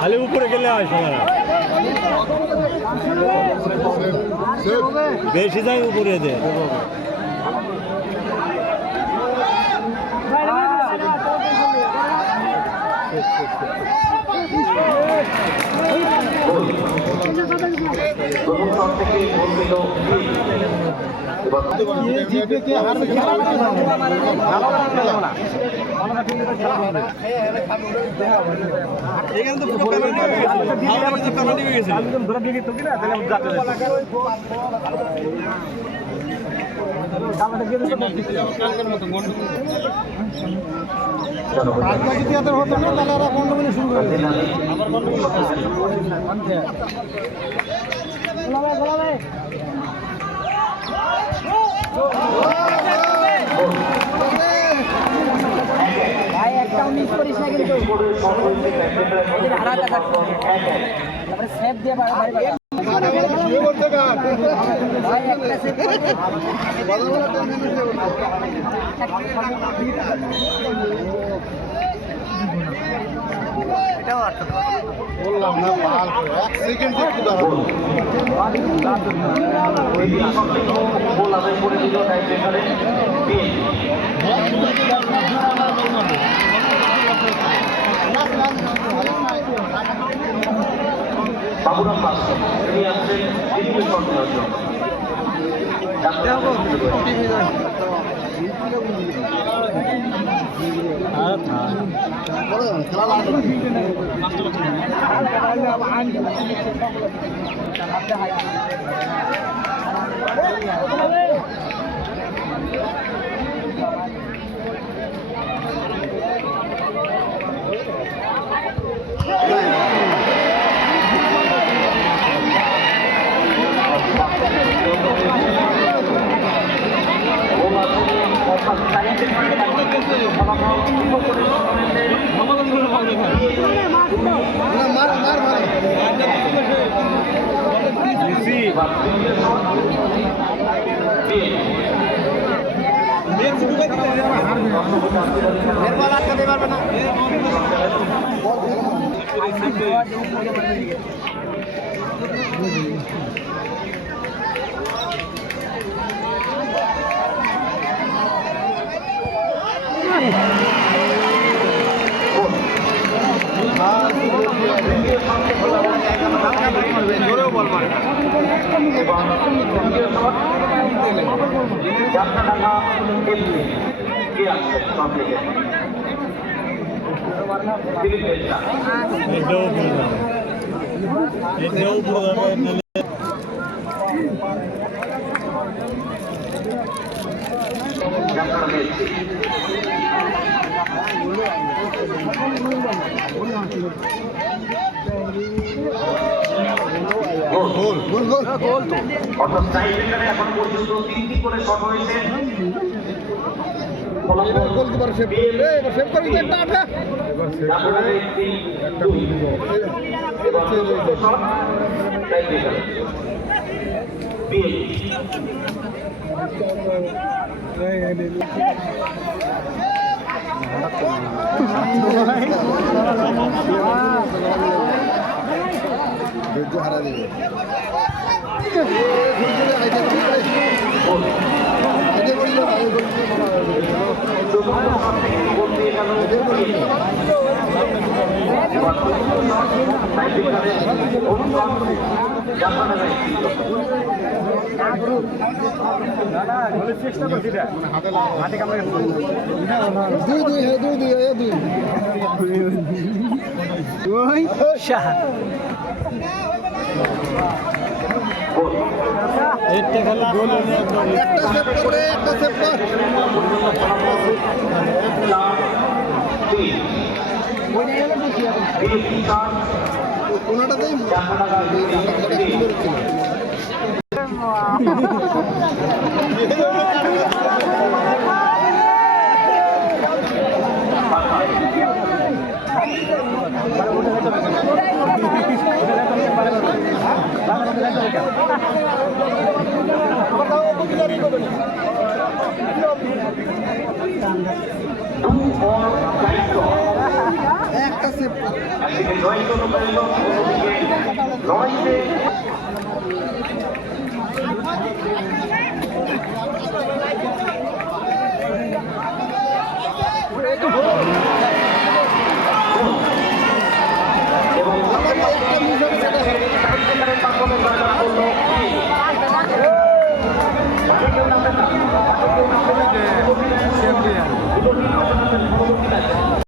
খালি উপরে গেলে হয় সবাই বেশি যায় উপরে দে হতো না তাহলে ওরা গন্ডগোলে শুরু করে ভাই একটা 19 করিস না কিন্তু হারাটা তারপরে সেভ দিয়ে ভাই ভাই ভাই একটা সেভ বললাম না পাল এক সেকেন্ড একটু দাঁড়াও বাবুরাম বাস্তব তিনি আসছেন দ্বিতীয় সন্তানের জন্য অর্থাৎ টাইব্রেকারে এখন পর্যন্ত 3টি করে শট হয়েছে। গোলকিপার সেভ করবে, এবার সেভ করবে একটা আঠা, এবার সেভ করে একটা দিব, এবার চেঞ্জ হয়েছে শট টাইব্রেকারে ধৈর্য হারা দেবে একটা খালি গোল একটা সেভ করে একটা সেভ কর কোনটাতেই একটা সেভ একদিকে 9 জন অন্যদিকে 9 তে